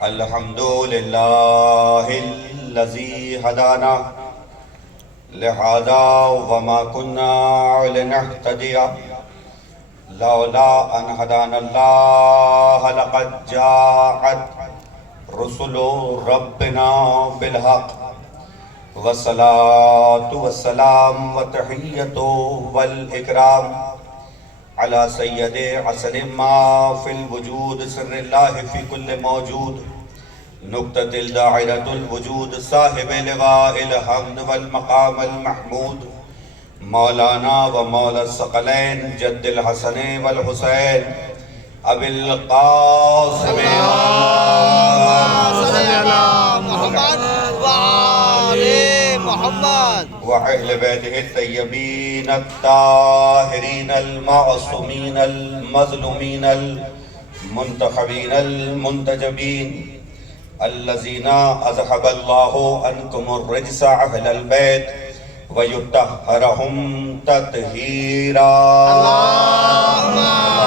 الحمد للہ الذی ہدانا لہذا وما كنا لنهتدی لولا ان ہدانا اللہ لقد جاءت رسل ربنا بالحق والصلاة والسلام والتحیۃ والاکرام على سید عصر ما فی الوجود سر اللہ فی کل موجود نقطة الداعرة الوجود صاحب لواء الحمد والمقام المحمود مولانا و مولا الثقلین جد الحسن والحسین ابی القاسم وأهل بيته الطيبين الطاهرين المعصومين المظلومين المنتخبين المنتجبين الذين أذهب الله عنكم الرجس أهل البيت ويطهرهم تطهيرا اللهم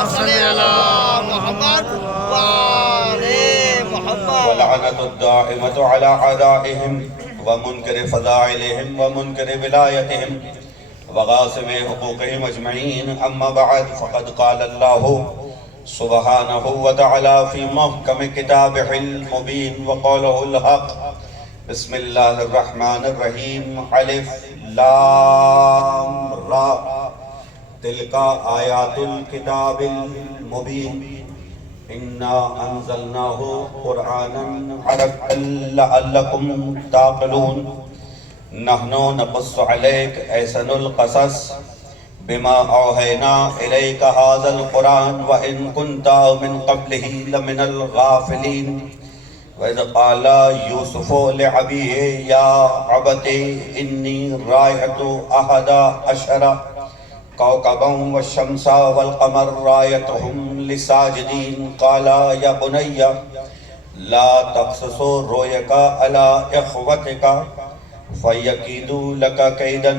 صل على محمد وآل محمد ولعنة الدائمة على أعدائهم ومنکر فضائلہم ومنکر ولایتہم وغاصب حقوقہم اجمعین اما بعد فقد قال اللہ سبحانہ وتعالی فی محکم کتابہ المبین وقولہ الحق بسم اللہ الرحمن الرحیم الف لام را تلک آیات الکتاب المبین اِنَّا أَنزَلْنَاهُ قُرْآنًا عَرَبًّا لَعَلَّكُمْ تَعْقِلُونَ نَحْنُ نَقُصُّ عَلَيْكَ أَحْسَنَ الْقَصَصِ بِمَا أَوْحَيْنَا إِلَيْكَ هَذَا الْقُرْآنَ وَإِن كُنتَ مِن قَبْلِهِ لَمِنَ الْغَافِلِينَ وَإِذْ قَالَ يُوسُفُ لِأَبِيهِ يَا أَبَتِ إِنِّي رَأَيْتُ أَحَدَ عَشَرَ كوكبا والشمس والقمر رأيتهم لساجدين قال يا بني لا تقصص رؤيك على إخوتك فيكيدوا لك كيدا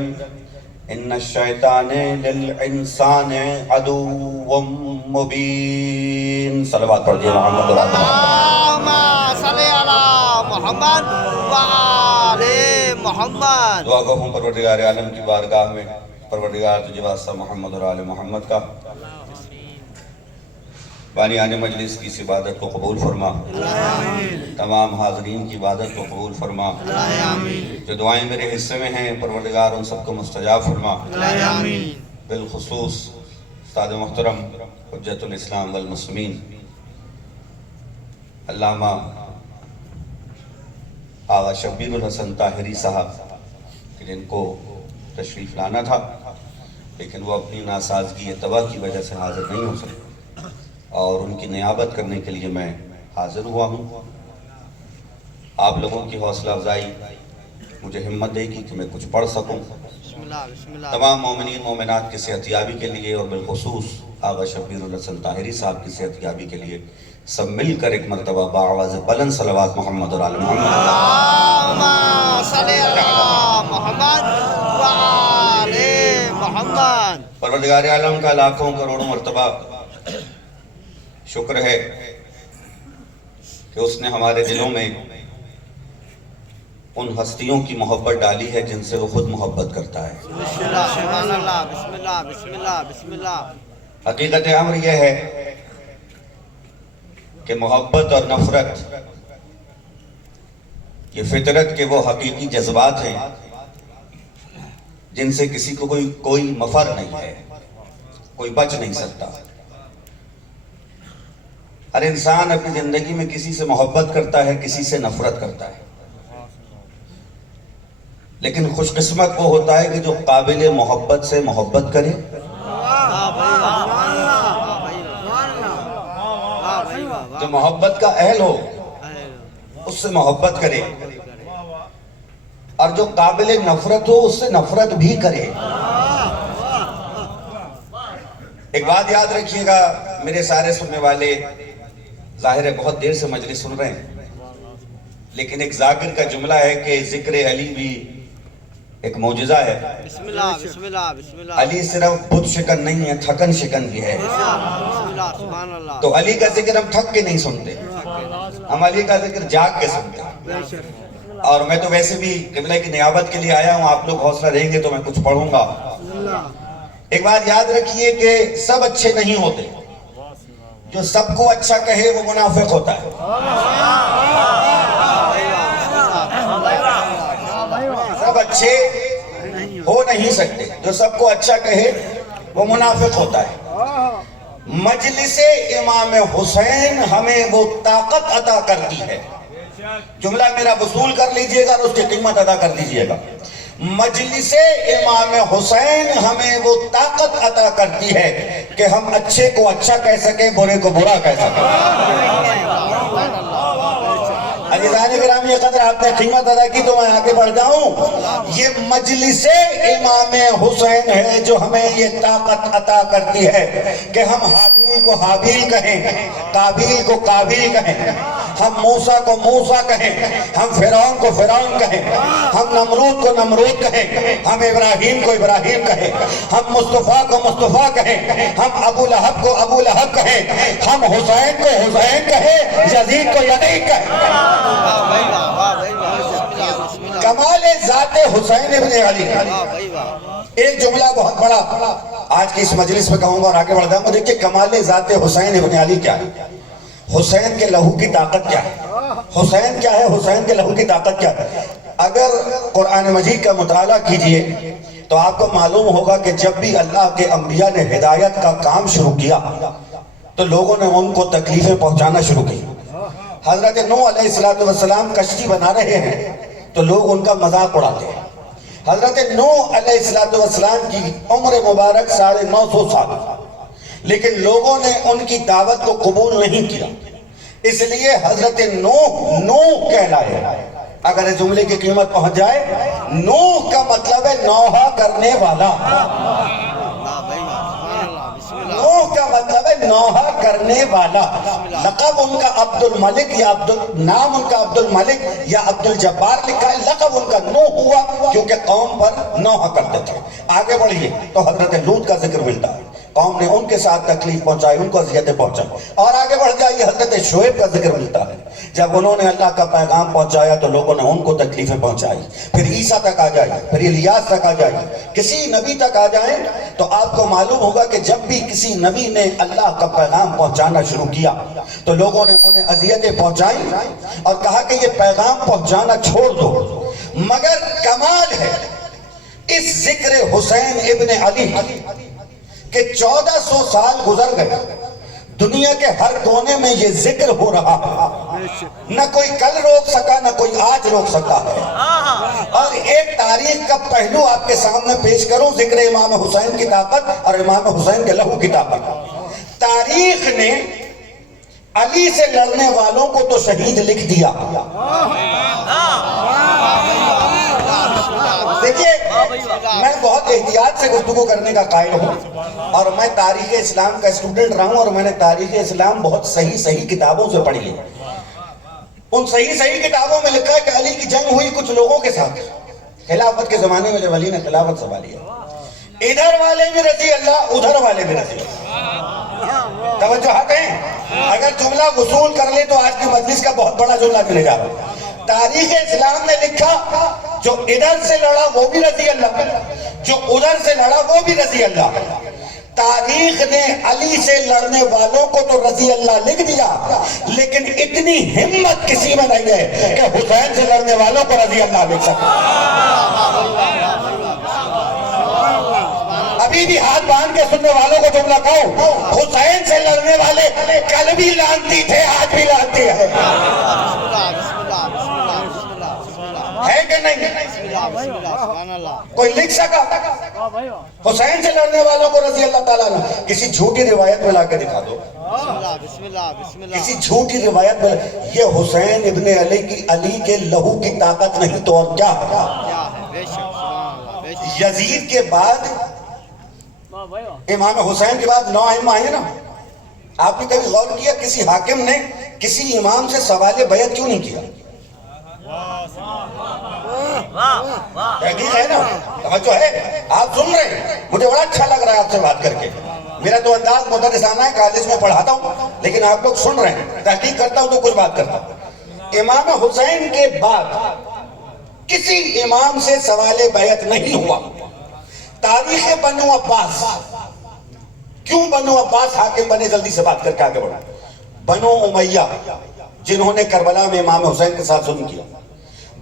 إن الشيطان للإنسان عدو مبين صلوات پڑھ دیئے محمد اللہم صلی علی محمد وآل محمد دعا گو ہوں پروردگار عالم کی بارگاہ میں پروردگار تجھے واسطہ محمد اور آل محمد کا بانیان مجلس کی اس عبادت کو قبول فرما تمام حاضرین کی عبادت کو قبول فرما جو دعائیں میرے حصے میں ہیں پروردگار ان سب کو مستجاب فرما بالخصوص استاد محترم حجت الاسلام والمسلمین علامہ آغا شبیر الحسن طاہری صاحب جن کو تشریف لانا تھا لیکن وہ اپنی ناسازگی اتباع کی وجہ سے حاضر نہیں ہو سکے اور ان کی نیابت کرنے کے لیے میں حاضر ہوا ہوں آپ لوگوں کی حوصلہ افزائی مجھے ہمت دے گی کہ میں کچھ پڑھ سکوں تمام مومنین مومنات کی صحت یابی کے لیے اور بالخصوص آغا شبیر الحسن طاہری صاحب کی صحت یابی کے لیے سب مل کر ایک مرتبہ باآواز بلند صلوات محمد اور آل محمد اللہم صلی علی محمد وآل محمد پروردگار عالم کا لاکھوں کروڑوں مرتبہ شکر ہے کہ اس نے ہمارے دلوں میں ان ہستیوں کی محبت ڈالی ہے جن سے وہ خود محبت کرتا ہے بسم اللہ سبحان اللہ بسم اللہ بسم اللہ بسم اللہ حقیقت امر یہ ہے کہ محبت اور نفرت یہ فطرت کے وہ حقیقی جذبات ہیں جن سے کسی کو کوئی مفر نہیں ہے کوئی بچ نہیں سکتا ہر انسان اپنی زندگی میں کسی سے محبت کرتا ہے کسی سے نفرت کرتا ہے لیکن خوش قسمت وہ ہوتا ہے کہ جو قابل محبت سے محبت کرے جو محبت کا اہل ہو اس سے محبت کرے اور جو قابل نفرت ہو اس سے نفرت بھی کرے ایک بات یاد رکھیے گا میرے سارے سننے والے ظاہر ہے بہت دیر سے مجلس سن رہے ہیں لیکن ایک ذاکر کا جملہ ہے کہ ذکر علی بھی ایک معجزہ ہے. بسم اللہ بسم اللہ بسم اللہ. علی صرف بت شکن نہیں ہے، تھکن شکن بھی ہے. تو علی کا ذکر ہم تھک کے نہیں سنتے، ہم علی کا ذکر جاگ کے سنتے ہیں۔ اور میں تو ویسے بھی قبلہ کی نیابت کے لیے آیا ہوں، آپ لوگ حوصلہ دیں گے تو میں کچھ پڑھوں گا۔ ایک بات یاد رکھیے کہ سب اچھے نہیں ہوتے، جو سب کو اچھا کہے وہ منافق ہوتا ہے۔ سب اچھے ہو نہیں سکتے، جو سب کو اچھا کہے وہ منافق ہوتا ہے۔ مجلس امام حسین ہمیں وہ طاقت عطا کرتی ہے، جملہ میرا وصول کر لیجئے گا اور اس کی قیمت ادا کر دیجئے گا۔ مجلس امام حسین ہمیں وہ طاقت عطا کرتی ہے کہ ہم اچھے کو اچھا کہہ سکیں، برے کو برا کہہ سکیں۔ عزیزان گرامی، یہ قدر آپ نے قیمت ادا کی تو میں آگے بڑھ جاؤں۔ یہ مجلس امام حسین ہے جو ہمیں یہ طاقت عطا کرتی ہے کہ ہم حابیل کو حابیل کہیں، قابیل کو قابیل کہیں، ہم موسیٰ کو موسیٰ کہیں، ہم فرعون کو فرعون کہیں، ہم نمرود کو نمرود کہیں، ہم ابراہیم کو ابراہیم کہیں، ہم مصطفیٰ کو مصطفیٰ کہیں، ہم ابو لہب کو ابو لہب کہیں، ہم حسین کو حسین کہیں، یزید کو یزید کہیں۔ کمال ذات حسین ابن علی۔ ایک جملہ بہت بڑا آج کی اس مجلس میں کہوں گا اور آگے بڑھ جاؤں گا۔ دیکھیں کمال ذات حسین ابن علی کیا ہے، حسین کے لہو کی طاقت کیا ہے، حسین کیا ہے، حسین کے لہو کی طاقت کیا ہے۔ اگر قرآن مجید کا مطالعہ کیجئے تو آپ کو معلوم ہوگا کہ جب بھی اللہ کے انبیاء نے ہدایت کا کام شروع کیا تو لوگوں نے ان کو تکلیفیں پہنچانا شروع کی۔ حضرت نوح علیہ السلام کشتی بنا رہے ہیں تو لوگ ان کا مذاق اڑاتے ہیں۔ حضرت نوح علیہ السلام کی عمر مبارک 950 سال، لیکن لوگوں نے ان کی دعوت کو قبول نہیں کیا، اس لیے حضرت نوح کہلائے۔ اگر اس جملے کی قیمت پہنچ جائے، نوح کا مطلب ہے نوحہ کرنے والا، نوح کا مطلب ہے نوحہ کرنے والا۔ لقب ان کا عبد الملک یا نام ان کا عبد الملک یا عبد الجبار لکھا ہے، لقب ان کا نوح ہوا کیونکہ قوم پر نوحہ کرتے تھے۔ آگے بڑھئے تو حضرت لوط کا ذکر ملتا ہے، قوم نے ان کے ساتھ تکلیف پہنچائی، ان کو اذیتیں پھنچائی۔ اور آگے بڑھ جائیے حضرت شعیب کا ذکر ملتا ہے، جب انہوں نے اللہ کا پیغام پہنچایا تو لوگوں نے ان کو تکلیفیں پہنچائی۔ پھر عیسیٰ تک آ جائیے، پھر الیاس تک آ جائیے، کسی نبی تک آ جائیں تو آپ کو معلوم ہوگا کہ جب بھی کسی نبی نے اللہ کا پیغام پہنچانا شروع کیا تو لوگوں نے انہیں اذیتیں پہنچائیں اور کہا کہ یہ پیغام پہنچانا چھوڑ دو۔ مگر کمال ہے اس ذکر حسین ابن علی کہ 1400 سال گزر گئے، دنیا کے ہر کونے میں یہ ذکر ہو رہا ہے، نہ کوئی کل روک سکا نہ کوئی آج روک سکا ہے۔ اور ایک تاریخ کا پہلو آپ کے سامنے پیش کروں، ذکر امام حسین کی طاقت اور امام حسین کے لہو کی طاقت۔ تاریخ نے علی سے لڑنے والوں کو تو شہید لکھ دیا۔ دیکھیے میں بہت احتیاط سے گفتگو کرنے کا قائل ہوں اور میں تاریخ اسلام کا اسٹوڈنٹ رہا ہوں اور میں نے تاریخ اسلام بہت صحیح کتابوں سے پڑھی ہے۔ ان صحیح کتابوں میں لکھا ہے کہ علی کی جنگ ہوئی کچھ لوگوں کے ساتھ خلافت کے زمانے میں، جب علی نے خلافت سنبھالی ہے، ادھر والے بھی رضی اللہ ادھر والے بھی رضی اللہ۔ توجہ ہیں، اگر جملہ وصول کر لے تو آج کی مجلس کا بہت بڑا جملہ ملے جا رہا۔ تاریخ اسلام نے لکھا جو ادھر سے لڑا وہ بھی رضی اللہ، جو ادھر سے لڑا وہ بھی رضی اللہ۔ تاریخ نے علی سے لڑنے والوں کو تو رضی اللہ لکھ دیا، لیکن اتنی ہمت کسی میں نہیں ہے کہ حسین سے لڑنے والوں کو رضی اللہ لکھ سکے۔ ابھی بھی ہاتھ باندھ کے سننے والوں کو جملہ کہو، حسین سے لڑنے والے کل بھی لانتی تھے، آج بھی لانتی ہے کہ نہیں؟ کوئی لکھ سکا حسین سے لڑنے والوں کو رضی اللہ تعالیٰ نے؟ کسی جھوٹی روایت میں لا کے دکھا دو، کسی جھوٹی روایت میں۔ یہ حسین ابن علی کے لہو کی طاقت نہیں تو اور کیا ہے؟ یزید کے بعد امام حسین کے بعد 9 ائمہ آئے نا۔ آپ نے کبھی غور کیا کسی حاکم نے کسی امام سے سوال بیعت کیوں نہیں کیا؟ تحقیق ہے نا، توجہ ہے، آپ سن رہے ہیں، مجھے بڑا اچھا لگ رہا ہے آپ سے بات کر کے۔ میرا تو انداز مدرسانہ ہے، کالج میں پڑھاتا ہوں، لیکن آپ لوگ سن رہے ہیں، تحقیق کرتا ہوں تو کچھ بات کرتا ہوں۔ امام حسین کے بعد کسی امام سے سوال بیعت نہیں ہوا۔ تاریخ بنو عباس، کیوں بنو عباس حاکم بنے؟ جلدی سے بات کر کے آگے بڑھا۔ بنو امیہ جنہوں نے کربلا میں امام حسین کے ساتھ ظلم کیا،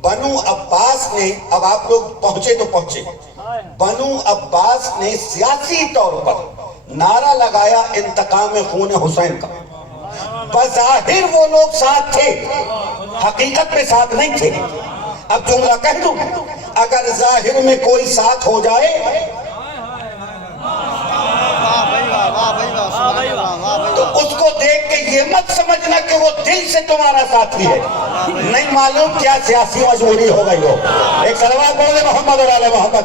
بنو عباس نے، اب آپ لوگ پہنچے تو پہنچے، بنو عباس نے سیاسی طور پر نعرہ لگایا انتقام خون حسین کا۔ بظاہر وہ لوگ ساتھ تھے، حقیقت میں ساتھ نہیں تھے۔ اب جملہ کہہ دوں، اگر ظاہر میں کوئی ساتھ ہو جائے تو اس کو دیکھ کے یہ مت سمجھنا کہ وہ دل سے تمہارا ساتھی ہے، نہیں معلوم کیا سیاسی مجبوری ہو گئی ہو۔ ایک صلوات پڑھ دے محمد اور آل محمد۔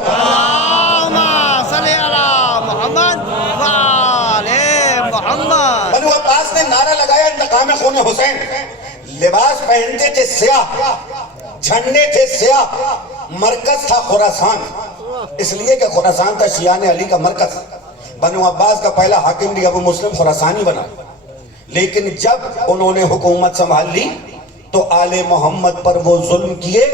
بنو عباس نے نعرہ لگایا انتقام خون حسین، لباس پہنتے تھے سیاہ، جھنڈے تھے سیاہ، مرکز تھا خراسان، اس لیے کہ خراسان تھا شیعان علی کا مرکز۔ بنو عباس کا پہلا حاکم بھی ابو مسلم خراسانی بنا، لیکن جب انہوں نے حکومت سنبھال لی تو آل محمد پر وہ ظلم کیے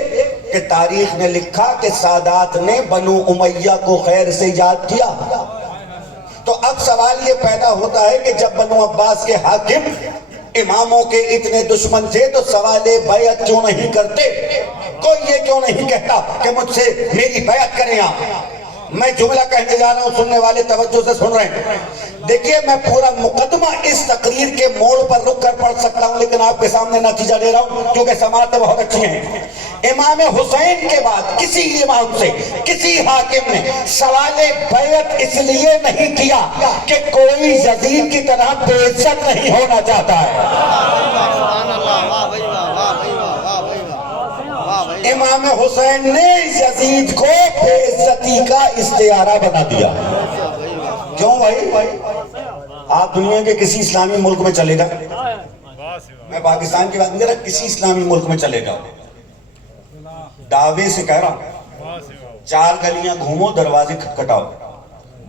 کہ تاریخ نے لکھا کہ سادات نے بنو امیہ کو خیر سے یاد کیا۔ تو اب سوال یہ پیدا ہوتا ہے کہ جب بنو عباس کے حاکم اماموں کے اتنے دشمن تھے تو سوال بیعت کیوں نہیں کرتے؟ کوئی یہ کیوں نہیں کہتا کہ مجھ سے میری بیعت کریں آپ؟ میں جملہ کہنے جا رہا ہوں، سننے والے توجہ سے سن رہے ہیں۔ دیکھیے میں پورا مقدمہ اس تقریر کے موڑ پر رک کر پڑھ سکتا ہوں، لیکن آپ کے سامنے نتیجہ دے رہا ہوں کیونکہ سماعتیں بہت اچھی ہیں۔ امام حسین کے بعد کسی امام سے کسی حاکم نے سوال بیعت اس لیے نہیں کیا کہ کوئی یزید کی طرح بے عزت نہیں ہونا چاہتا ہے۔ امام حسین نے یزید کو بے عزتی کا استعارہ بنا دیا۔ کیوں بھائی؟ آپ دنیا کے کسی اسلامی ملک میں چلے جائیں، میں پاکستان کی بات نہیں کر رہا، کسی اسلامی ملک میں چلے جاؤ، دعوے سے کہہ رہا ہوں، 4 گلیاں گھومو، دروازے کھٹکھٹاؤ،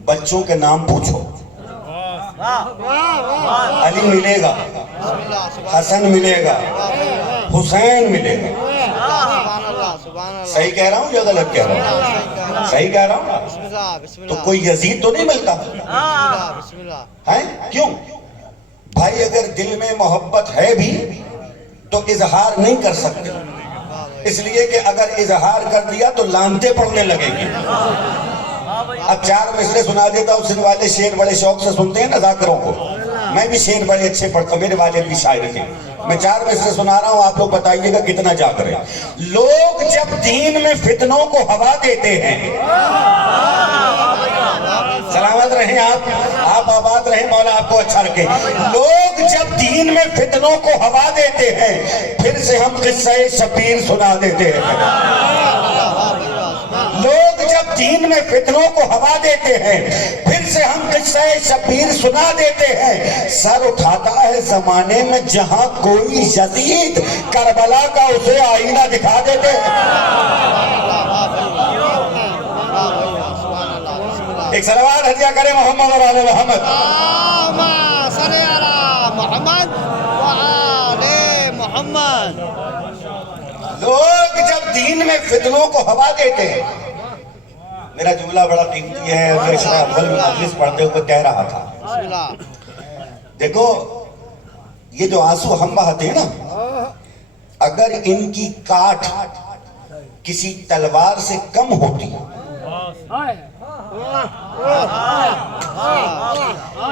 بچوں کے نام پوچھو، علی ملے گا، حسن ملے گا، حسین ملے گا۔ صحیح کہہ رہا ہوں یا غلط کہہ رہا ہوں؟ صحیح کہہ رہا ہوں؟ تو کوئی یزید تو نہیں ملتا ہے؟ کیوں بھائی؟ اگر دل میں محبت ہے بھی تو اظہار نہیں کر سکتے، اس لیے کہ اگر اظہار کر دیا تو لانتے پڑنے لگیں گے۔ اب 4 مصرے سنا دیتا ہوں، سن والے شعر بڑے شوق سے سنتے ہیں نا ذاکروں کو، میں بھی شعر بڑے اچھے پڑھتا ہوں، میرے والد بھی شاعر تھے۔ میں 4 مصرے سنا رہا ہوں، آپ لوگ بتائیے گا کتنا جاگ رہے ہیں۔ لوگ جب دین میں فتنوں کو ہوا دیتے ہیں، سلامت رہیں آپ آباد رہیں، مولا آپ کو اچھا رکھے۔ لوگ جب دین میں فتنوں کو ہوا دیتے ہیں، پھر سے ہم قصہ شبیر سنا دیتے ہیں۔ لوگ جب دین میں فتنوں کو ہوا دیتے ہیں، پھر سے ہم قصہ شبیر سنا دیتے ہیں۔ سر اٹھاتا ہے زمانے میں جہاں کوئی یزید، کربلا کا اسے آئینہ دکھا دیتے ہیں۔ ایک صلوات ہدیہ کرے محمد اور آل محمد۔ لوگ جب دین میں فتنوں کو ہوا دیتے ہیں، میرا جملہ بڑا قیمتی ہے، میں اس میں اول مجلس پڑھتے ہوئے کہہ رہا تھا، دیکھو یہ جو آنسو ہم بہاتے ہیں نا، اگر ان کی کاٹ کسی تلوار سے کم ہوتی،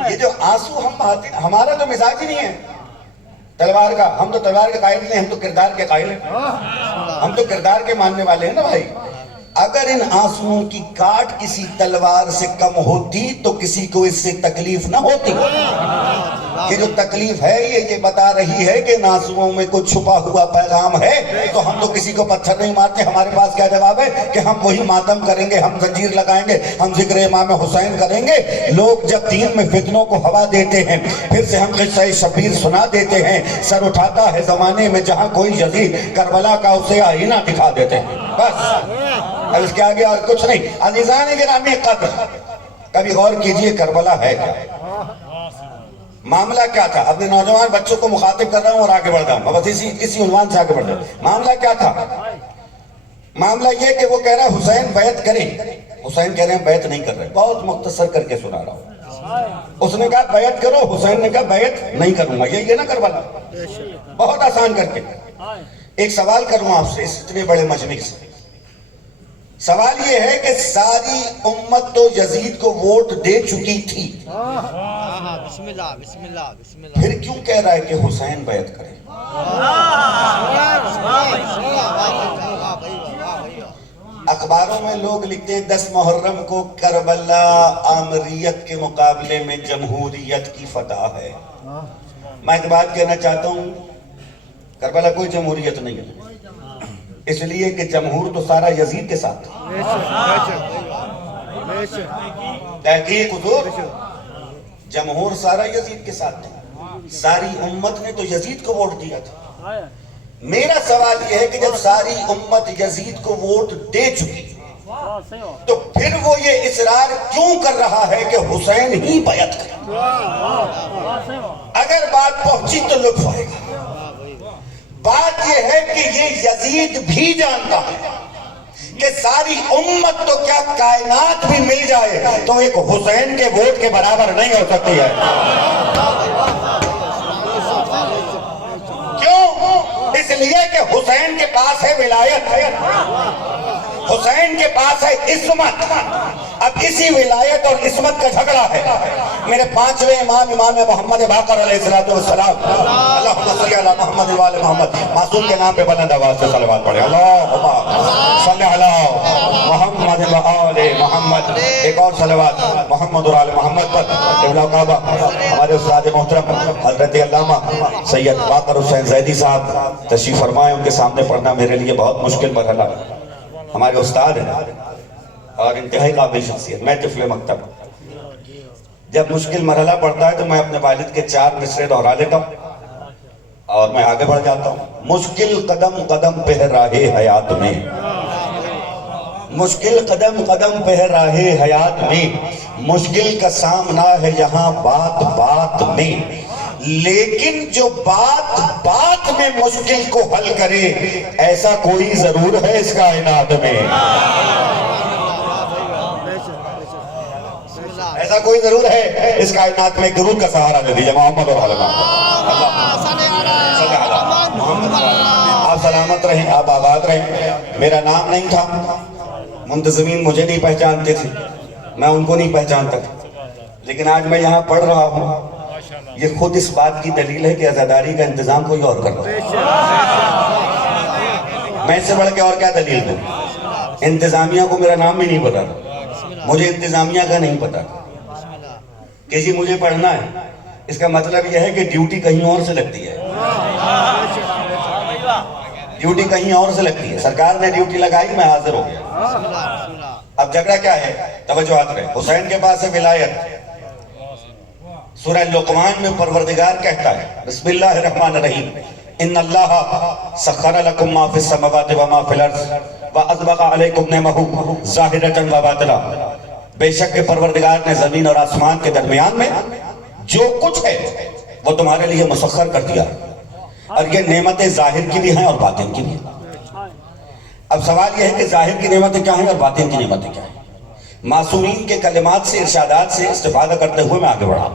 یہ جو آنسو ہم بہاتے ہیں، ہمارا تو مزاج ہی نہیں ہے تلوار کا، ہم تو تلوار کے قائل نہیں، ہم تو کردار کے قائل ہیں، ہم تو کردار کے ماننے والے ہیں نا بھائی۔ اگر ان آنسوؤں کی کاٹ کسی تلوار سے کم ہوتی تو کسی کو اس سے تکلیف نہ ہوتی۔ یہ جو تکلیف ہے یہ بتا رہی ہے کہ ان آنسوؤں میں کوئی چھپا ہوا پیغام ہے، تو ہم تو کسی کو پتھر نہیں مارتے۔ ہمارے پاس کیا جواب ہے کہ ہم وہی ماتم کریں گے، ہم زنجیر لگائیں گے، ہم ذکر امام حسین کریں گے۔ لوگ جب دین میں فتنوں کو ہوا دیتے ہیں، پھر سے ہم قصہ شبیر سنا دیتے ہیں۔ سر اٹھاتا ہے زمانے میں جہاں کوئی یزید، کربلا کا اسے آئینہ دکھا دیتے ہیں۔ بس اب اس کے آگے اور کچھ نہیں۔ عزیزان گرامی قدر، کبھی غور کیجئے کربلا ہے کیا؟ معاملہ کیا تھا؟ اپنے نوجوان بچوں کو مخاطب کر رہا ہوں اور آگے بڑھ رہا ہوں، بس اسی عنوان سے آگے بڑھ رہا ہوں۔ معاملہ کیا تھا؟ معاملہ یہ کہ وہ کہہ رہا ہے حسین بیعت کرے، حسین کہہ رہے ہیں بیعت نہیں کر رہے، بہت مختصر کر کے سنا رہا ہوں۔ اس نے کہا بیعت کرو، حسین نے کہا بیعت نہیں کروں گا، یہی ہے نا کربلا، بہت آسان کر کے۔ ایک سوال کروں آپ سے اس اتنے بڑے مجمع سے، سوال یہ ہے کہ ساری امت تو یزید کو ووٹ دے چکی تھی، بسم اللہ بسم اللہ بسم اللہ، پھر کیوں کہہ رہا ہے کہ حسین بیعت کرے؟ اخباروں میں لوگ لکھتے ہیں 10 محرم کو کربلا آمریت کے مقابلے میں جمہوریت کی فتح ہے۔ میں ایک بات کہنا چاہتا ہوں، کربلا کوئی جمہوریت نہیں ہے، اس لیے کہ جمہور تو سارا یزید کے ساتھ تھا۔ تحقیق حضور، جمہور سارا یزید کے ساتھ تھا، ساری امت نے تو یزید کو ووٹ دیا تھا۔ میرا سوال یہ ہے کہ جب ساری امت یزید کو ووٹ دے چکی تو پھر وہ یہ اصرار کیوں کر رہا ہے کہ حسین ہی بیعت کرے؟ اگر بات پہنچی تو لطف آئے گا۔ بات یہ ہے کہ یہ یزید بھی جانتا ہے کہ ساری امت تو کیا کائنات بھی مل جائے تو ایک حسین کے ووٹ کے برابر نہیں ہو سکتی ہے۔ کیوں؟ اس لیے کہ حسین کے پاس ہے ولایت، حسین کے پاس ہے عصمت۔ اب اسی ولایت اور عصمت کا جھگڑا ہے۔ میرے 5ویں امام محمد باقر علیہ السلام، اللہم صلی علی محمد وآل محمد، معصوم کے نام پہ بلند آواز سے صلوات پڑھے، اللہم صلی علی محمد وآل محمد۔ ایک اور صلوات محمد وآل محمد پر۔ قبلہ کعبہ ہمارے استاد محترم حضرت علامہ سید باقر حسین زیدی صاحب تشریف فرمائے، ان کے سامنے پڑھنا میرے لیے بہت مشکل مرحلہ ہے۔ ہمارے استاد ہیں اور انتہائی قابل شخصیت، میں طفل مکتب، جب مشکل مرحلہ پڑتا ہے تو میں اپنے والد کے 4 مصرے دہرا لیتا ہوں اور میں آگے بڑھ جاتا ہوں۔ مشکل قدم قدم پہ راہ حیات میں، مشکل قدم قدم پہ راہ حیات میں، مشکل کا سامنا ہے یہاں بات بات میں، لیکن جو بات بات میں مشکل کو حل کرے ایسا کوئی ضرور ہے اس کائنات میں، ایسا کوئی ضرور ہے اس کائنات میں۔ ایک درود کا سہارا دے دیجئے محمد اور عالمہ، آپ سلامت رہیں، آپ آباد رہیں۔ میرا نام نہیں تھا، منتظمین مجھے نہیں پہچانتے تھے، میں ان کو نہیں پہچانتا تھا، لیکن آج میں یہاں پڑھ رہا ہوں، یہ خود اس بات کی دلیل ہے کہ عزاداری کا انتظام کوئی اور کرتا ہے۔ میں اس سے بڑھ کے اور کیا دلیل دوں؟ انتظامیہ کو میرا نام بھی نہیں پتا تھا، مجھے انتظامیہ کا نہیں پتا کہ جی مجھے پڑھنا ہے، اس کا مطلب یہ ہے کہ ڈیوٹی کہیں اور سے لگتی ہے، ڈیوٹی کہیں اور سے لگتی ہے۔ سرکار نے ڈیوٹی لگائی، میں حاضر ہو گیا۔ اب جھگڑا کیا ہے؟ توجہ رہے، حسین کے پاس ہے ولایت۔ سورہ لقمان میں پروردگار کہتا ہے بسم اللہ الرحمن الرحیم، ان اللہ سخر لکم ما فی السماوات و ما فی الارض وَأَذْبَقَ عَلَيْكُمْ نِعْمَهُ ظَاهِرَةً وَبَاطِنًا، بے شک کہ پروردگار نے زمین اور آسمان کے درمیان میں جو کچھ ہے وہ تمہارے لیے مسخر کر دیا، اور یہ نعمتیں ظاہر کی بھی ہیں اور باطن کی بھی ہیں۔ اب سوال یہ ہے کہ ظاہر کی نعمتیں کیا ہیں اور باطن کی نعمتیں کیا ہیں؟ معصومین کے کلمات سے، ارشادات سے استفادہ کرتے ہوئے میں آگے بڑھا۔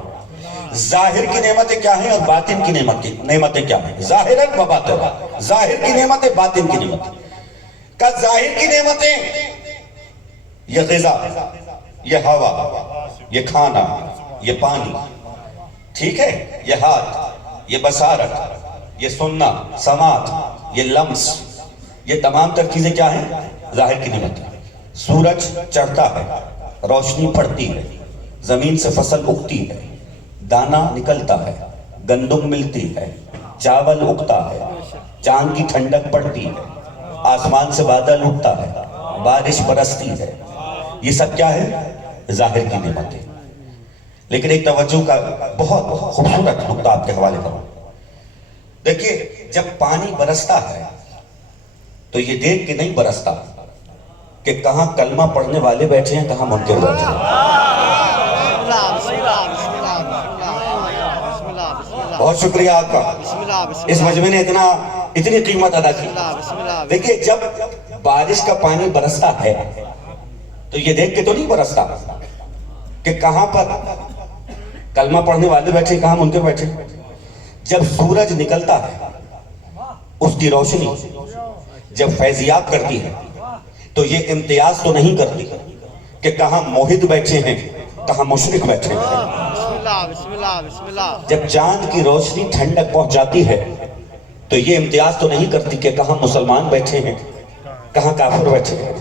ظاہر کی نعمتیں کیا ہیں اور باطن کی نعمتیں کیا ہیں؟ ظاہراً و باطناً، ظاہر کی نعمتیں، باطن کی نعمتیں۔ کہ ظاہر کی نعمتیں یہ غذا، یہ ہوا، یہ کھانا، یہ پانی، ٹھیک ہے، یہ ہاتھ، یہ بصارت، یہ سننا، سماعت، یہ لمس، یہ تمام تر چیزیں کیا ہیں؟ ظاہر کی نعمتیں۔ سورج چڑھتا ہے، روشنی پڑتی ہے، زمین سے فصل اگتی ہے، دانا نکلتا ہے، گندم ملتی ہے، چاول اگتا ہے، چاند کی ٹھنڈک پڑتی ہے، آسمان سے بادل اٹھتا ہے، بارش برستی ہے، یہ سب کیا ہے؟ ظاہر کی نعمتیں۔ لیکن ایک توجہ کا بہت خوبصورت نقطہ آپ کے حوالے کروں۔ دیکھیے جب پانی برستا ہے تو یہ دیکھ کے نہیں برستا کہ کہاں کلمہ پڑھنے والے بیٹھے ہیں، کہاں منکر بیٹھے ہیں۔ بہت شکریہ آپ کا، بسم اللہ بسم اس اللہ مجمع نے اتنی قیمت ادا کی۔ بسم اللہ دیکھیے جب بارش کا پانی برستا ہے تو یہ دیکھ کے تو نہیں برستا کہ کہاں پر کلمہ پڑھنے والے بیٹھے کہاں منکر بیٹھے۔ جب سورج نکلتا ہے اس کی روشنی جب فیضیاب کرتی ہے تو یہ امتیاز تو نہیں کرتی کہ کہاں موحد بیٹھے ہیں کہاں مشرک بیٹھے ہیں۔ بسم اللہ بسم اللہ بسم اللہ جب چاند کی روشنی ٹھنڈک پہنچاتی ہے تو یہ امتیاز تو نہیں کرتی کہ کہاں مسلمان بیٹھے ہیں کہاں کافر بیٹھے ہیں۔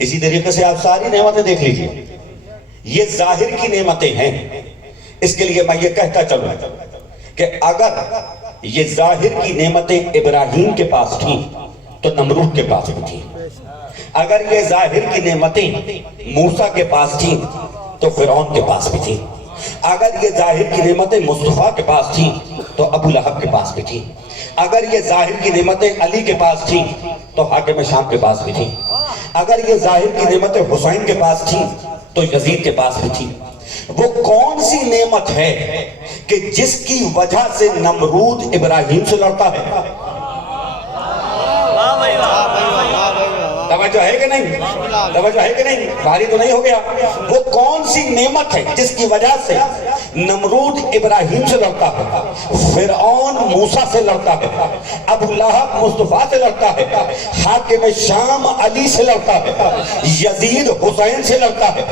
اسی طریقے سے آپ ساری نعمتیں دیکھ لیجئے، یہ ظاہر کی نعمتیں ہیں۔ اس کے لیے میں یہ کہتا چلوں کہ اگر یہ ظاہر کی نعمتیں ابراہیم کے پاس تھیں تو نمرود کے پاس بھی تھیں، اگر یہ ظاہر کی نعمتیں موسیٰ کے پاس تھیں تو فرعون کے پاس بھی تھیں، اگر یہ ظاہر کی نعمتیں مصطفیٰ کے پاس تھیں تو ابو لہب کے پاس بھی تھیں، اگر یہ ظاہر کی نعمتیں علی کے پاس تھیں تو حاکم شام کے پاس بھی تھیں، اگر یہ ظاہر کی نعمتیں حسین کے پاس تھیں تو یزید کے پاس بھی تھیں۔ وہ کون سی نعمت ہے کہ جس کی وجہ سے نمرود ابراہیم سے لڑتا ہے؟ توجہ ہے کہ نہیں؟ توجہ ہے کہ نہیں؟ بھاری تو نہیں ہو گیا؟ وہ کون سی نعمت ہے جس کی وجہ سے نمرود ابراہیم سے لڑتا ہے، فرعون موسیٰ سے لڑتا ہے، ابو لہب مصطفیٰ سے لڑتا ہے، حاکم شام علی سے لڑتا ہے، یزید حسین سے لڑتا ہے،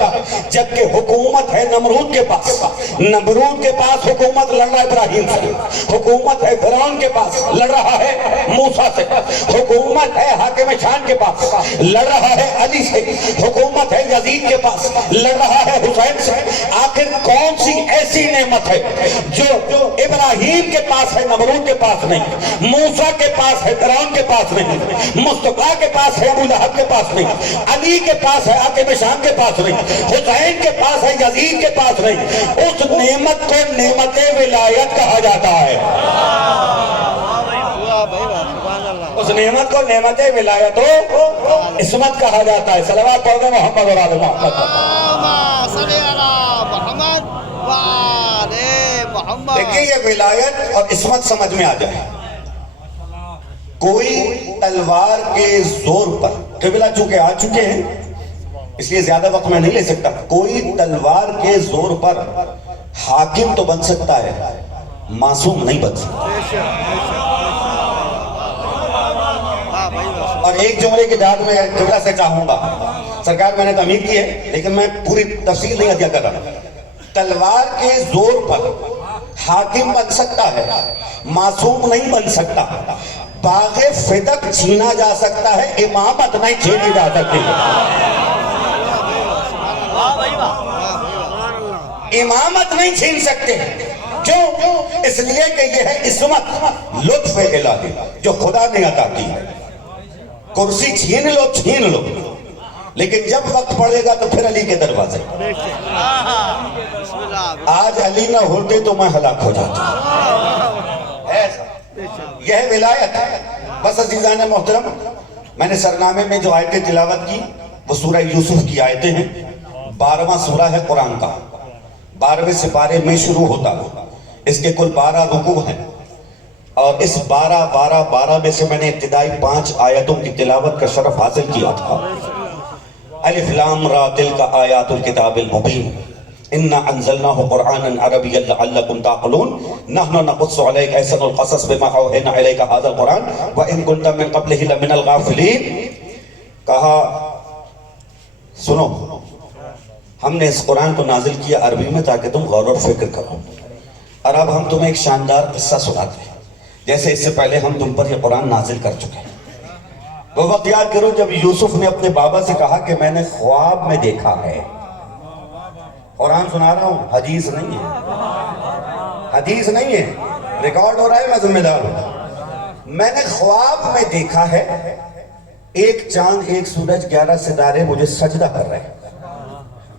جبکہ حکومت ہے نمرود کے پاس۔ نمرود کے پاس حکومت لڑ رہا ہے ابراہیم سے، حکومت ہے فرعون کے پاس لڑ رہا ہے موسیٰ سے، حکومت ہے حاکم شام کے پاس لڑ رہا ہے علی سے، حکومت ہے یزید کے پاس لڑ رہا ہے حسین سے۔ آخر کون سی ایسی نعمت ہے جو ابراہیم کے پاس ہے نمرود کے پاس نہیں، موسیٰ کے پاس ہے فرعون کے پاس نہیں، مصطفیٰ کے پاس ہے ابو لہب کے پاس نہیں، علی کے پاس ہے حاکم شام کے پاس نہیں، حسین کے پاس ہے یزید کے پاس نہیں؟ اس نعمت کو نعمت ولایت کہا جاتا ہے، اس نعمت کو نعمت ولایت و عصمت کہا جاتا ہے۔ صلوات پڑھ دیں محمد اور آل محمد۔ دیکھیں یہ ولایت اور عصمت سمجھ میں آ جائے۔ کوئی تلوار کے زور پر، قبلہ چونکہ آ چکے ہیں اس لیے زیادہ وقت میں نہیں لے سکتا، کوئی تلوار کے زور پر حاکم تو بن سکتا ہے، معصوم نہیں بن سکتا۔ اور ایک جملے کی داد میں قبلہ سے چاہوں گا، سرکار میں نے تعمیر کی ہے لیکن میں پوری تفصیل نہیں عطیہ کر رہا۔ تلوار کے زور پر حاکم بن سکتا ہے، معصوم نہیں بن سکتا۔ باغ فدق چھینا جا سکتا ہے، امامت نہیں چھینی جا سکتی۔ امامت نہیں چھین سکتے، کیوں؟ اس لیے کہ یہ ہے عصمت، لطف الہی جو خدا نے عطا کی ہے۔ کرسی چھین لو لیکن جب وقت پڑے گا تو پھر علی کے دروازے۔ آج علی نہ ہوتے تو میں ہلاک ہو جاتا۔ یہ ہے ولایت۔ بس عزیزان محترم، میں نے سرنامے میں جو آیتیں تلاوت کی وہ سورہ یوسف کی آیتیں ہیں۔ 12واں سورہ ہے قرآن کا، 12ویں سپارے میں شروع ہوتا ہے۔ اس کے کل 12 رکوع ہیں اور اس 12 میں سے میں نے ابتدائی 5 آیتوں کی تلاوت کا شرف حاصل کیا تھا۔ الف لام را تلک آیات الکتاب المبین انا انزلناہ قرآنا عربیا لعلکم تعقلون نحن نقص علیک احسن القصص بما اوحینا الیک ھذا القرآن وان کنت من قبلہ لمن الغافلین۔ کہا سنو، ہم نے اس قرآن کو نازل کیا عربی میں تاکہ تم غور و فکر کرو، اور اب ہم تمہیں ایک شاندار قصہ سناتے ہیں جیسے اس سے پہلے ہم تم پر یہ قرآن نازل کر چکے ہیں۔ وہ وقت یاد کرو جب یوسف نے اپنے بابا سے کہا کہ میں نے خواب میں دیکھا ہے۔ قرآن سنا رہا ہوں، حدیث نہیں ہے، حدیث نہیں ہے، ریکارڈ ہو رہا ہے، میں ذمہ دار ہوں۔ میں نے خواب میں دیکھا ہے ایک چاند ایک سورج 11 ستارے مجھے سجدہ کر رہے ہیں۔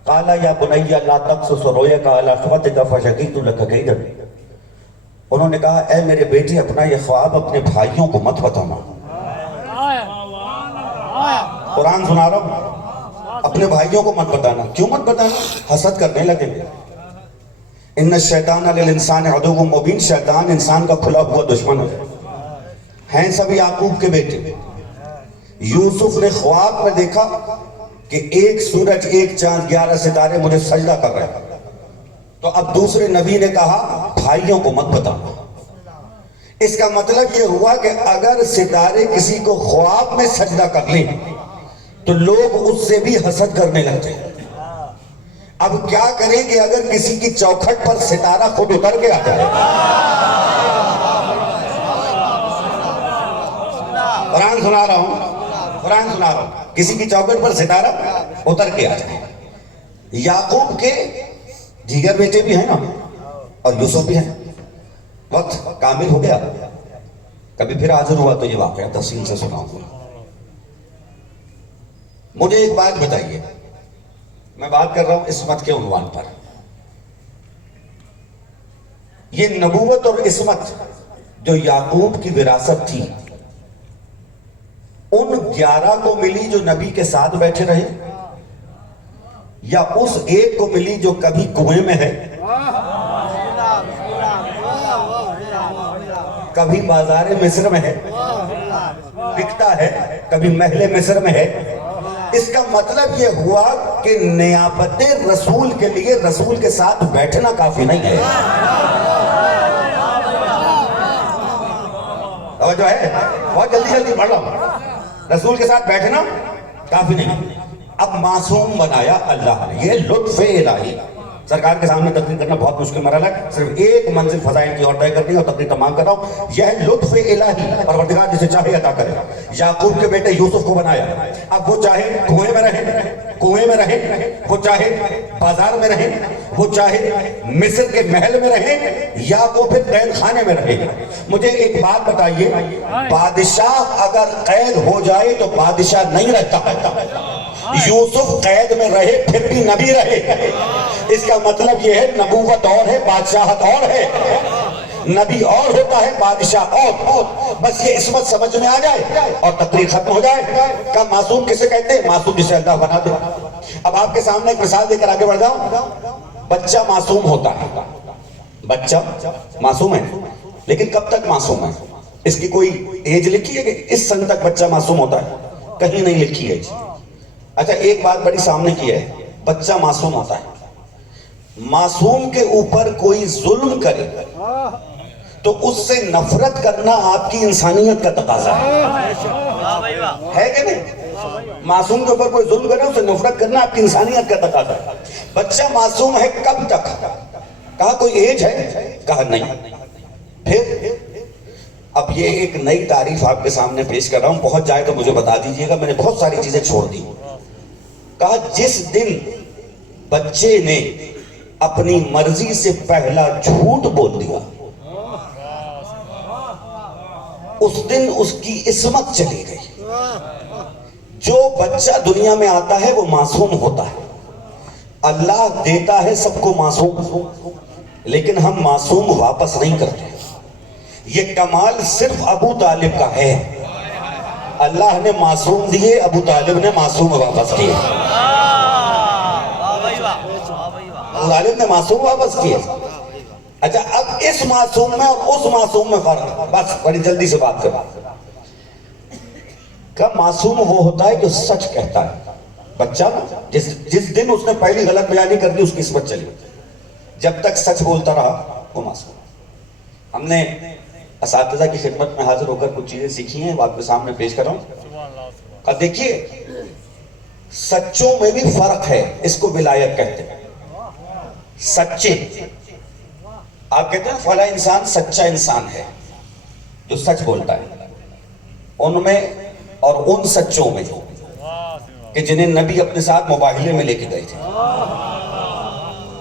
قالا یا بنی لا تقصص رؤیاک علی اخوتک فشقیت لک کیدا۔ انہوں نے کہا اے میرے بیٹے اپنا یہ خواب اپنے بھائیوں کو مت بتانا۔ قرآن سنا رہا ہوں، اپنے بھائیوں کو مت بتانا۔ کیوں مت بتانا؟ حسد کرنے لگیں گے۔ ان الشیطان للانسان عدو مبین، شیطان انسان کا کھلا ہوا دشمن ہے۔ ہیں سب یعقوب کے بیٹے۔ یوسف نے خواب میں دیکھا کہ ایک سورج، ایک چاند، 11 ستارے مجھے سجدہ کر رہے ہیں۔ تو اب دوسرے نبی نے کہا بھائیوں کو مت بتاؤ۔ اس کا مطلب یہ ہوا کہ اگر ستارے کسی کو خواب میں سجدہ کر لیں تو لوگ اس سے بھی حسد کرنے لگتے ہیں۔ اب کیا کریں کہ اگر کسی کی چوکھٹ پر ستارہ خود اتر کے آ جائے؟ قرآن سنا رہا ہوں، کسی کی چوکھٹ پر ستارہ اتر کے آ جائے۔ یعقوب کے دیگر بیٹے بھی ہیں نا، اور یوسف بھی ہیں۔ وقت کامل ہو گیا، کبھی پھر حاضر ہوا تو یہ واقعہ تفصیل سے سناؤں گا۔ مجھے ایک بات بتائیے، میں بات کر رہا ہوں عصمت کے عنوان پر۔ یہ نبوت اور عصمت جو یعقوب کی وراثت تھی، ان 11 کو ملی جو نبی کے ساتھ بیٹھے رہے، یا اس ایک کو ملی جو کبھی کنویں میں ہے، کبھی بازار مصر میں ہے، بکتا ہے، کبھی محل مصر میں ہے؟ اس کا مطلب یہ ہوا کہ نیابت رسول کے لیے رسول کے ساتھ بیٹھنا کافی نہیں ہے۔ جو ہے بہت جلدی پڑھ رہا ہوں، رسول کے ساتھ بیٹھنا کافی نہیں۔ اب معصوم بنایا اللہ نے، یہ لطف الہی۔ سرکار کے سامنے تقریر کرنا بہت مشکل مرحلہ ہے، صرف ایک منزل فضائل کی اور طے کرنی ہے اور تقریر تمام کر رہا ہوں۔ یہ ہے لطف الہی، پروردگار جسے چاہے عطا کرے۔ یعقوب کے بیٹے یوسف کو بنایا، اب وہ چاہے کنویں میں رہیں، وہ چاہے بازار میں رہیں، وہ چاہے مصر کے محل میں رہیں، یا وہ پھر قید خانے میں رہیں۔ مجھے ایک بات بتائیے، بادشاہ اگر قید ہو جائے تو بادشاہ نہیں رہتا۔ یوسف قید میں رہے پھر بھی نبی رہے۔ اس کا مطلب یہ ہے نبوت اور ہے، بادشاہت اور ہے۔ نبی اور ہوتا ہے، بادشاہ اور۔ بس یہ عصمت سمجھ میں آ جائے اور تقریر ختم ہو جائے۔ کہ معصوم کسے کہتے ہیں؟ معصوم جسے اللہ بنا دے۔ اب آپ کے سامنے ایک مثال دے کر آگے بڑھ جاؤں۔ بچہ معصوم ہوتا ہے، بچہ معصوم ہے، لیکن کب تک معصوم ہے؟ اس کی کوئی ایج لکھی ہے کہ اس سن تک بچہ معصوم ہوتا ہے؟ کہیں نہیں لکھی ہے۔ اچھا ایک بات بڑی سامنے کی ہے، بچہ معصوم ہوتا ہے، معصوم کے اوپر کوئی ظلم کرے تو اس سے نفرت کرنا آپ کی انسانیت کا تقاضا ہے کہ نہیں؟ معصوم کے اوپر کوئی ظلم کرے اس سے نفرت کرنا آپ کی انسانیت کا تقاضا ہے۔ بچہ معصوم ہے کب تک؟ کہا کوئی ایج ہے؟ کہا نہیں۔ پھر اب یہ ایک نئی تعریف آپ کے سامنے پیش کر رہا ہوں، پہنچ جائے تو مجھے بتا دیجئے گا، میں نے بہت ساری چیزیں چھوڑ دی۔ کہا جس دن بچے نے اپنی مرضی سے پہلا جھوٹ بول دیا، اس دن اس کی عصمت چلی گئی۔ جو بچہ دنیا میں آتا ہے وہ معصوم ہوتا ہے، اللہ دیتا ہے سب کو معصوم، لیکن ہم معصوم واپس نہیں کرتے۔ یہ کمال صرف ابو طالب کا ہے، اللہ نے معصوم دیے، ابو طالب نے معصوم واپس کیے۔ ابو طالب نے معصوم واپس کیے۔ اچھا اب اس معصوم میں اور اس معصوم میں فرق، بس بڑی جلدی سے بات کرو۔ کہ معصوم وہ ہوتا ہے جو سچ کہتا ہے۔ بچہ جس دن اس نے پہلی غلط بیانی کر دی اس کی عصمت چلی، جب تک سچ بولتا رہا وہ معصوم۔ ہم نے اساتذہ کی خدمت میں حاضر ہو کر کچھ چیزیں سیکھی ہیں، آپ کے سامنے پیش کر رہا ہوں۔ اب دیکھیے سچوں میں بھی فرق ہے، اس کو ولایت کہتے ہیں۔ سچے آپ کہتے ہیں فلاں انسان سچا انسان ہے جو سچ بولتا ہے، ان میں اور ان سچوں میں کہ جنہیں نبی اپنے ساتھ مباہلے میں لے کے گئے تھے،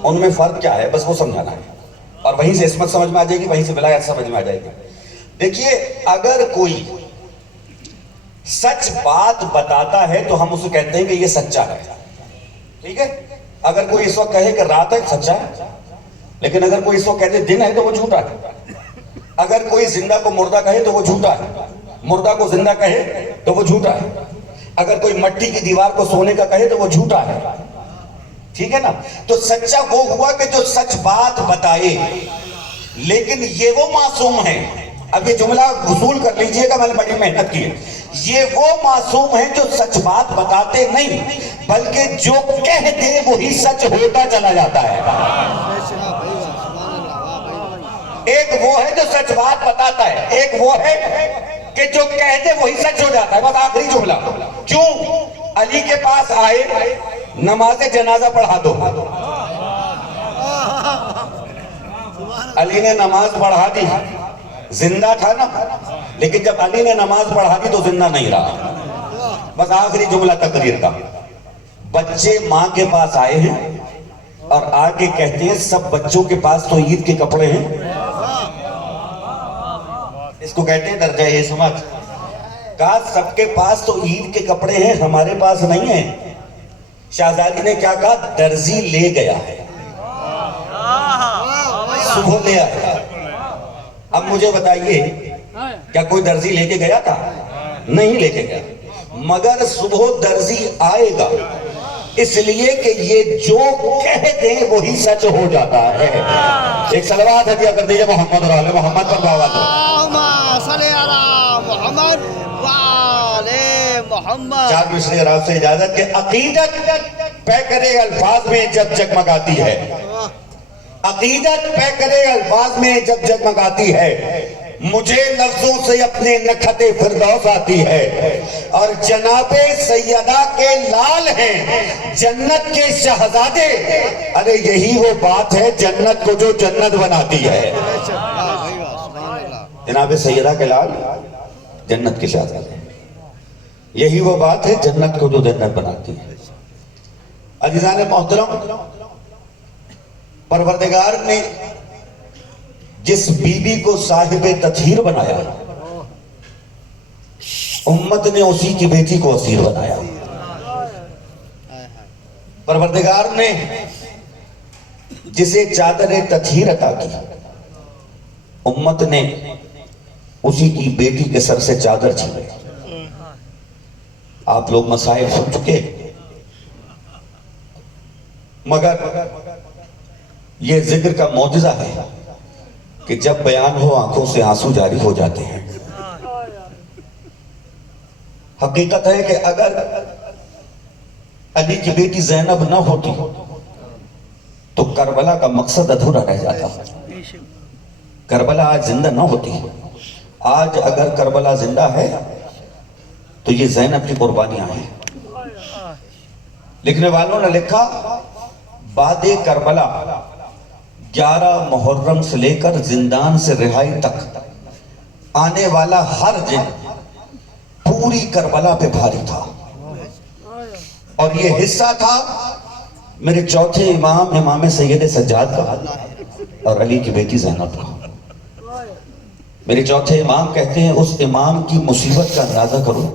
ان میں فرق کیا ہے؟ بس وہ سمجھانا ہے، اور وہیں سے عصمت سمجھ میں آ جائے گی، وہیں سے ولایت سمجھ میں آ جائے گی۔ دیکھیے اگر کوئی سچ بات بتاتا ہے تو ہم اسے کہتے ہیں کہ یہ سچا ہے، ٹھیک ہے؟ اگر کوئی اس وقت کہے کہ رات ہے، سچا ہے، لیکن اگر کوئی اس وقت کہتے دن ہے تو وہ جھوٹا ہے۔ اگر کوئی زندہ کو مردہ کہے تو وہ جھوٹا ہے، مردہ کو زندہ کہے تو وہ جھوٹا ہے۔ اگر کوئی مٹی کی دیوار کو سونے کا کہے تو وہ جھوٹا ہے۔ ٹھیک ہے نا؟ تو سچا وہ ہوا کہ جو سچ بات بتائے، لیکن یہ وہ معصوم ہے، اب یہ جملہ وصول کر لیجئے گا، میں نے بڑی محنت کی ہے، یہ وہ معصوم ہے جو سچ بات بتاتے نہیں بلکہ جو کہہ دے وہی سچ ہوتا چلا جاتا ہے۔ ایک وہ ہے جو سچ بات بتاتا ہے، ایک وہ ہے کہ جو کہہ دے وہی سچ ہو جاتا ہے۔ بس آخری جملہ، کیوں علی کے پاس آئے نماز جنازہ پڑھا دو، علی نے نماز پڑھا دی، زندہ تھا نا، لیکن جب علی نے نماز پڑھا دی تو زندہ نہیں رہا۔ بس آخری جملہ تقریر کا، بچے ماں کے پاس آئے ہیں اور آگے کہتے ہیں سب بچوں کے پاس تو عید کے کپڑے ہیں، اس کو کہتے ہیں درجہ عصمت۔ کہا سب کے پاس تو عید کے کپڑے ہیں، ہمارے پاس نہیں ہیں۔ شہزادی نے کیا کہا؟ درزی لے گیا ہے، صبح لے آیا۔ اب مجھے بتائیے کیا کوئی درزی لے کے گیا تھا؟ نہیں لے کے گیا، مگر صبح درزی آئے گا، اس لیے کہ یہ جو کہہ دیں وہی سچ ہو جاتا ہے۔ ایک صلوات ہدیہ کر دیجئے محمد اور آل محمد پر باوات ہو۔ اللہم صلی علی محمد وآل محمد۔ چار مصرے اور آپ سے اجازت کہ عقیدت پے کرے الفاظ میں جب جگمگاتی ہے، عقیدت پے کرے الفاظ میں جب جگمگاتی ہے، مجھے لفظوں سے اپنے نکھت فردوس آتی ہے، اور جناب سیدہ کے لال ہیں جنت کے شہزادے، ارے یہی وہ بات ہے جنت کو جو جنت بناتی ہے۔ جناب سیدہ کے لال جنت کے شہزادے، یہی وہ بات ہے جنت کو جو جنت بناتی ہے۔ عزیزان محترم، پروردگار نے جس بی بی کو صاحب تطہیر بنایا، امت نے اسی کی بیٹی کو اسیر بنایا۔ پروردگار نے جسے چادر تطہیر عطا کی، امت نے اسی کی بیٹی کے سر سے چادر چھینے۔ آپ لوگ مسائل سن چکے، مگر یہ ذکر کا معجزہ ہے کہ جب بیان ہو آنکھوں سے آنسو جاری ہو جاتے ہیں۔ حقیقت ہے کہ اگر علی کی بیٹی زینب نہ ہوتی تو کربلا کا مقصد ادھورا رہ جاتا، کربلا آج زندہ نہ ہوتی۔ آج اگر کربلا زندہ ہے تو یہ زینب کی قربانیاں ہیں۔ لکھنے والوں نے لکھا بعد کربلا 11 محرم سے لے کر زندان سے رہائی تک آنے والا ہر دن پوری کربلا پہ بھاری تھا، اور یہ حصہ تھا میرے چوتھے امام امام سید سجاد کا اور علی کی بیٹی زینب کا۔ میرے چوتھے امام کہتے ہیں اس امام کی مصیبت کا اندازہ کرو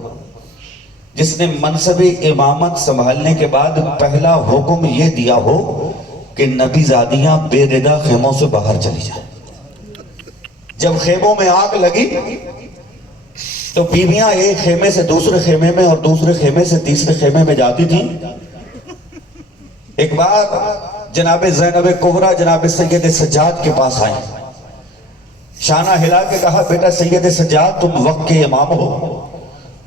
جس نے منصب امامت سنبھالنے کے بعد پہلا حکم یہ دیا ہو کہ نبی زادیاں بے ردا خیموں سے باہر چلی جائیں۔ جب خیموں میں آگ لگی تو بیویاں ایک خیمے سے دوسرے خیمے میں اور دوسرے خیمے سے تیسرے خیمے میں جاتی تھیں۔ ایک بار جناب زینب کبریٰ جناب سید سجاد کے پاس آئیں، شانہ ہلا کے کہا بیٹا سید سجاد تم وقت کے امام ہو،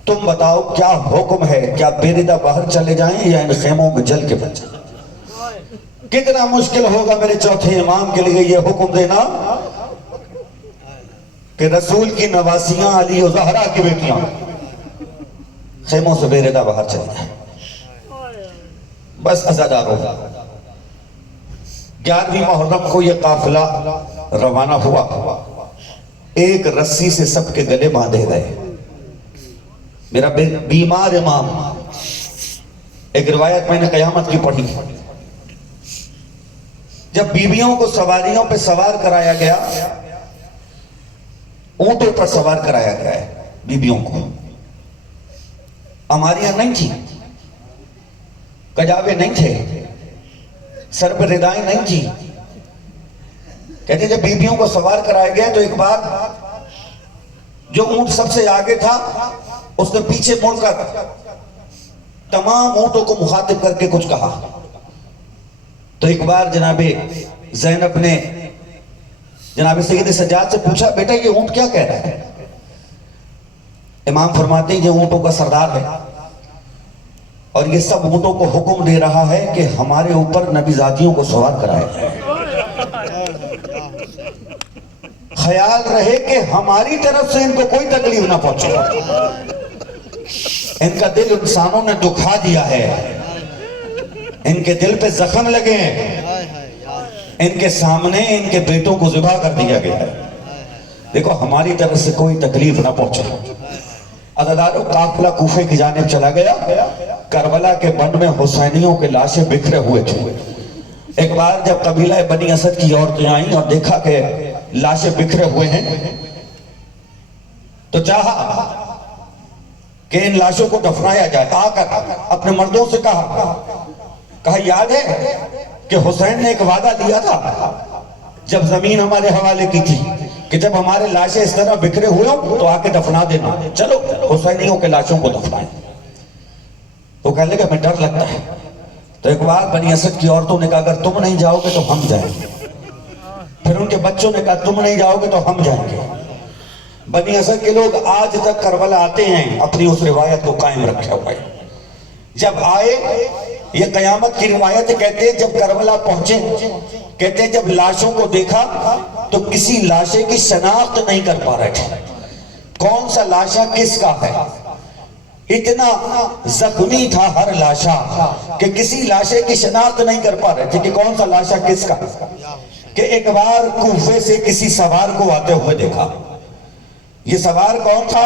تم بتاؤ کیا حکم ہے، کیا بے ردا باہر چلے جائیں یا ان خیموں میں جل کے بچ جائیں؟ کتنا مشکل ہوگا میرے چوتھے امام کے لیے یہ حکم دینا کہ رسول کی نواسیاں علی و زہرا کی بیٹیاں خیموں سے بے ردا باہر چلے جائیں۔ بس عزاداروں، 11ویں محرم کو یہ قافلہ روانہ ہوا، ایک رسی سے سب کے گلے باندھے گئے۔ میرا بیمار امام، ایک روایت میں نے قیامت کی پڑھی، جب بیویوں کو سواریوں پہ سوار کرایا گیا، اونٹوں پر سوار کرایا گیا ہے بیویوں کو، اماریاں نہیں تھی، کجاوے نہیں تھے، سر پر ردائیں نہیں تھی۔ کہتے جب بیویوں کو سوار کرایا گیا تو ایک بار جو اونٹ سب سے آگے تھا اس نے پیچھے مڑ کر تمام اونٹوں کو مخاطب کر کے کچھ کہا، تو ایک بار جناب زینب نے جناب سید سجاد سے پوچھا بیٹا یہ اونٹ کیا کہہ رہا ہے؟ امام فرماتے ہیں یہ اونٹوں کا سردار ہے اور یہ سب اونٹوں کو حکم دے رہا ہے کہ ہمارے اوپر نبی زادیوں کو سوار کرائے، خیال رہے کہ ہماری طرف سے ان کو کوئی تکلیف نہ پہنچے۔ ان کا دل انسانوں نے دکھا دیا ہے، ان کے دل پہ زخم لگے ہیں، ان کے سامنے ان کے بیٹوں کو ذبح کر دیا گیا ہے، دیکھو ہماری طرف سے کوئی تکلیف نہ پہنچے۔ عزادارو قافلہ کوفے کی جانب چلا گیا، کربلا کے بن میں حسینیوں کے لاشیں بکھرے ہوئے تھے۔ ایک بار جب قبیلہ بنی اسد کی عورتیں آئیں اور دیکھا کہ لاشیں بکھرے ہوئے ہیں تو چاہا کہ ان لاشوں کو دفنایا جائے، آ کر اپنے مردوں سے کہا یاد ہے کہ حسین نے ایک وعدہ دیا تھا جب زمین ہمارے حوالے کی تھی کہ جب ہمارے لاشیں اس طرح بکھرے ہوئے ہوں تو آ کے دفنا دینا، چلو حسینیوں کے لاشوں کو دفنائیں۔ وہ کہنے لگا ہمیں ڈر لگتا ہے۔ تو ایک بار بنی اسد کی عورتوں نے کہا اگر تم نہیں جاؤ گے تو ہم جائیں گے۔ پھر ان کے بچوں نے کہا تم نہیں جاؤ گے تو ہم جائیں گے۔ بنی اسد کے لوگ آج تک کربلا آتے ہیں، اپنی اس روایت کو قائم رکھے ہوئے۔ جب آئے یہ قیامت کی روایت کہتے ہیں جب کربلا پہنچے کہتے ہیں جب لاشوں کو دیکھا تو کسی لاشے کی شناخت نہیں کر پا رہے تھے، کون سا لاشا کس کا ہے۔ اتنا زخمی تھا ہر لاشا کہ کسی لاشے کی شناخت نہیں کر پا رہے تھے کہ کون سا لاشا کس کا۔ کہ ایک بار کوفے سے کسی سوار کو آتے ہوئے دیکھا، یہ سوار کون تھا؟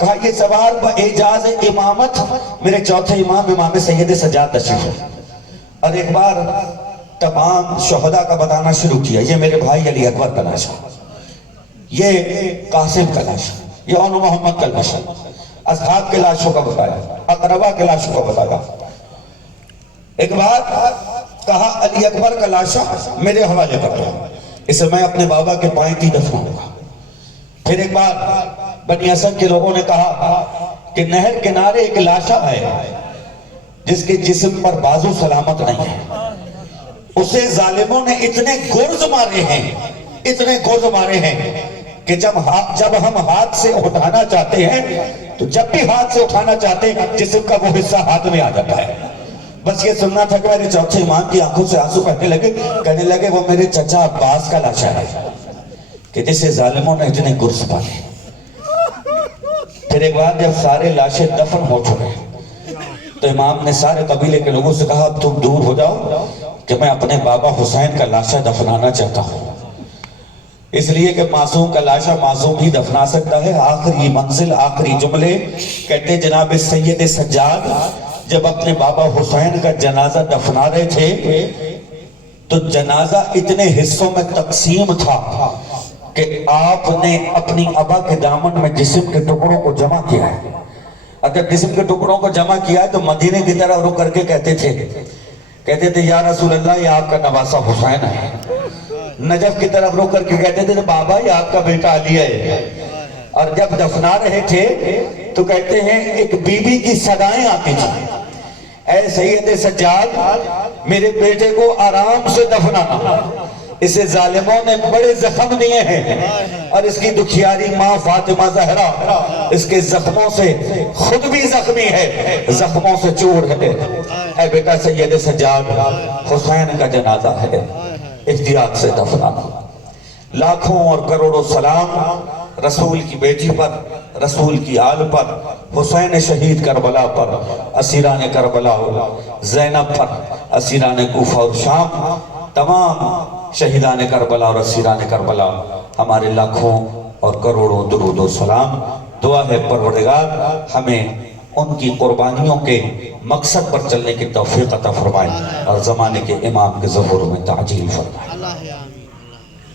کہا یہ سوار باعجاز امامت میرے چوتھے امام سید سجاد تشریف ہے۔ اور ایک بار تمام شہداء کا بتانا شروع کیا، یہ میرے بھائی علی اکبر کا لاشا، یہ قاسم کا لاشا، یہ اون محمد کا لاشا، اصحاب کے لاشوں کا بتایا، اقربا کے لاشوں کا بتایا۔ ایک بار کہا علی اکبر کا لاشا میرے حوالے کر دو، اسے میں اپنے بابا کے پائیں تھی دفناؤں گا۔ پھر ایک بار بنی اسد کے لوگوں نے کہا کہ نہر کنارے ایک لاشا ہے جس کے جسم پر بازو سلامت نہیں ہے، اسے ظالموں نے اتنے گرز مارے ہیں، اتنے گرز مارے ہیں کہ جب ہم ہاتھ سے اٹھانا چاہتے ہیں تو جب بھی ہاتھ سے اٹھانا چاہتے ہیں جسم کا وہ حصہ ہاتھ میں آ جاتا ہے۔ بس یہ سننا تھا کہ میرے چوتھے امام کی آنکھوں سے آنسو کہنے لگے وہ میرے چچا عباس کا لاشا ہے کہ جسے ظالموں نے اتنے گرز پالے۔ پھر ایک بار جب سارے لاشیں دفن ہو چکے تو امام نے سارے قبیلے کے لوگوں سے کہا اب تم دور ہو جاؤ کہ میں اپنے بابا حسین کا لاشا دفنانا چاہتا ہوں، اس لیے کہ معصوم کا لاشا معصوم ہی دفنا سکتا ہے۔ آخری منزل، آخری جملے کہتے جناب سید سجاد جب اپنے بابا حسین کا جنازہ دفنا رہے تھے تو جنازہ اتنے حصوں میں تقسیم تھا کہ آپ نے اپنی ابا کے دامن میں جسم کے ٹکڑوں کو جمع کیا ہے۔ اگر جسم کے ٹکڑوں کو جمع کیا ہے تو مدینے کی طرح رک کر کے کہتے تھے یا رسول اللہ یہ آپ کا نواسہ حسین ہے۔ نجف کی طرف رک کر کے کہتے تھے بابا یہ آپ کا بیٹا علی ہے۔ اور جب دفنا رہے تھے تو کہتے ہیں ایک بی بی کی صدائیں آتی تھیں، اے سید سجاد میرے بیٹے کو آرام سے دفنانا، اسے ظالموں نے بڑے زخم دیے ہیں اور اس کی دکھیاری ماں فاطمہ زہرا اس کے زخموں سے خود بھی زخمی ہے، زخموں سے چور ہے، اے بیٹا سید سجاد حسین کا جنازہ ہے، احتیاط سے دفنانا۔ لاکھوں اور کروڑوں سلام رسول کی بیٹی پر، رسول کی آل پر، حسین شہید کربلا پر، اسیران کربلا زینب پر، اسیران کوفہ اور شام، تمام شہیدان کربلا اور اسیران کربلا، ہمارے لاکھوں اور کروڑوں درود و سلام۔ دعا ہے پروردگار ہمیں ان کی قربانیوں کے مقصد پر چلنے کی توفیق عطا فرمائے اور زمانے کے امام کے ظہور میں تعجیل فرمائے۔